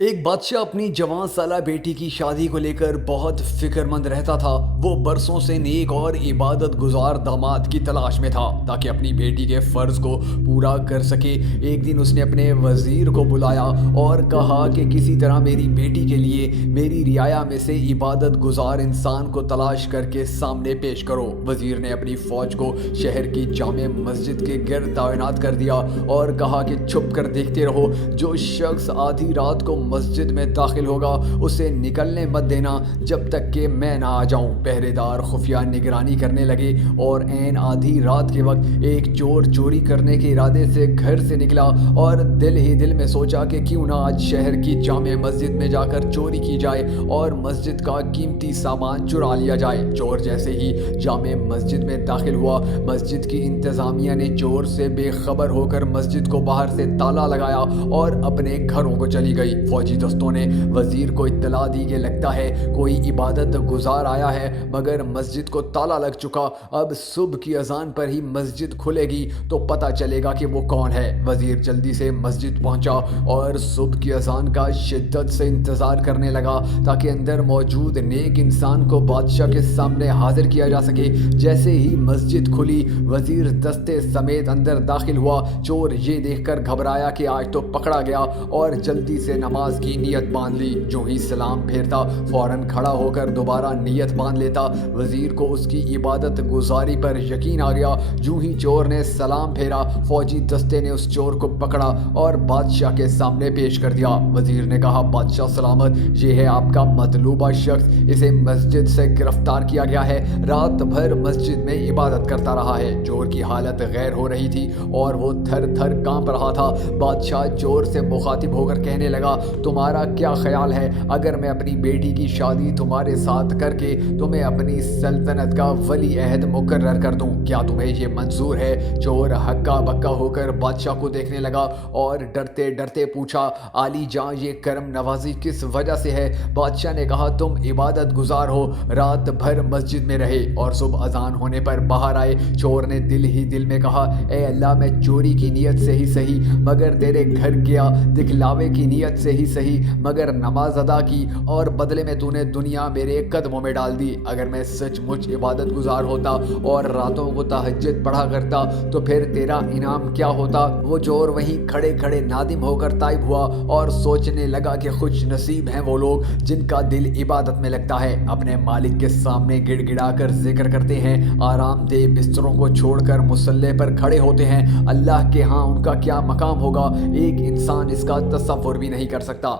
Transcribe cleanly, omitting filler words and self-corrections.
ایک بادشاہ اپنی جوان سالہ بیٹی کی شادی کو لے کر بہت فکر مند رہتا تھا۔ وہ برسوں سے نیک اور عبادت گزار داماد کی تلاش میں تھا تاکہ اپنی بیٹی کے فرض کو پورا کر سکے۔ ایک دن اس نے اپنے وزیر کو بلایا اور کہا کہ کسی طرح میری بیٹی کے لیے میری رعایا میں سے عبادت گزار انسان کو تلاش کر کے سامنے پیش کرو۔ وزیر نے اپنی فوج کو شہر کی جامع مسجد کے گرد تعینات کر دیا اور کہا کہ چھپ کر دیکھتے رہو، جو شخص آدھی رات کو مسجد میں داخل ہوگا اسے نکلنے مت دینا جب تک کہ میں نہ آ جاؤں۔ پہرے دار خفیہ نگرانی کرنے لگے اور عین آدھی رات کے وقت ایک چور چوری کرنے کے ارادے سے گھر سے نکلا اور دل ہی دل میں سوچا کہ کیوں نہ آج شہر کی جامع مسجد میں جا کر چوری کی جائے اور مسجد کا قیمتی سامان چرا لیا جائے۔ چور جیسے ہی جامع مسجد میں داخل ہوا، مسجد کی انتظامیہ نے چور سے بے خبر ہو کر مسجد کو باہر سے تالا لگایا اور اپنے گھروں کو چلی گئی۔ فوجی دستوں نے وزیر کو اطلاع دی کہ لگتا ہے کوئی عبادت گزار آیا ہے، مگر مسجد کو تالا لگ چکا۔ اب صبح کی اذان پر ہی مسجد کھلے گی تو پتہ چلے گا کہ وہ کون ہے۔ وزیر جلدی سے مسجد پہنچا اور صبح کی اذان کا شدت سے انتظار کرنے لگا تاکہ اندر موجود نیک انسان کو بادشاہ کے سامنے حاضر کیا جا سکے۔ جیسے ہی مسجد کھلی، وزیر دستے سمیت اندر داخل ہوا۔ چور یہ دیکھ کر گھبرایا کہ آج تو پکڑا گیا اور جلدی سے نماز کی نیت باندھ لی۔ جو ہی سلام پھیرتا فوراً کھڑا ہو کر دوبارہ نیت باندھ لیتا۔ وزیر کو اس کی عبادت گزاری پر یقین آ گیا۔ جو ہی چور نے سلام پھیرا، فوجی دستے نے اس چور کو پکڑا اور بادشاہ کے سامنے پیش کر دیا۔ وزیر نے کہا، بادشاہ سلامت، یہ ہے آپ کا مطلوبہ شخص، اسے مسجد سے گرفتار کیا گیا ہے، رات بھر مسجد میں عبادت کرتا رہا ہے۔ چور کی حالت غیر ہو رہی تھی اور وہ تھر تھر کانپ رہا تھا۔ بادشاہ چور سے مخاطب ہو کر کہنے لگا، تمہارا کیا خیال ہے اگر میں اپنی بیٹی کی شادی تمہارے ساتھ کر کے تمہیں اپنی سلطنت کا ولی عہد مقرر کر دوں؟ کیا تمہیں یہ منظور ہے؟ چور ہکا بکا ہو کر بادشاہ کو دیکھنے لگا اور ڈرتے ڈرتے پوچھا، عالی جاں، یہ کرم نوازی کس وجہ سے ہے؟ بادشاہ نے کہا، تم عبادت گزار ہو، رات بھر مسجد میں رہے اور صبح اذان ہونے پر باہر آئے۔ چور نے دل ہی دل میں کہا، اے اللہ، میں چوری کی نیت سے ہی صحیح مگر تیرے گھر گیا، دکھلاوے کی نیت سے ہی صحیح مگر نماز ادا کی، اور بدلے میں تو نے دنیا میرے قدموں میں ڈال دی۔ اگر میں سچ مچ عبادت گزار ہوتا اور راتوں کو تہجد پڑھا کرتا تو پھر تیرا انعام کیا ہوتا؟ وہ چور وہیں کھڑے کھڑے نادم ہو کر تائب ہوا اور سوچنے لگا کہ خوش نصیب ہیں وہ لوگ جن کا دل عبادت میں لگتا ہے، اپنے مالک کے سامنے گڑ گڑا کر ذکر کرتے ہیں، آرام دہ بستروں کو چھوڑ کر مصلی پر کھڑے ہوتے ہیں۔ اللہ کے ہاں ان کا کیا مقام ہوگا، ایک انسان اس کا تصور بھی نہیں کر سکتا۔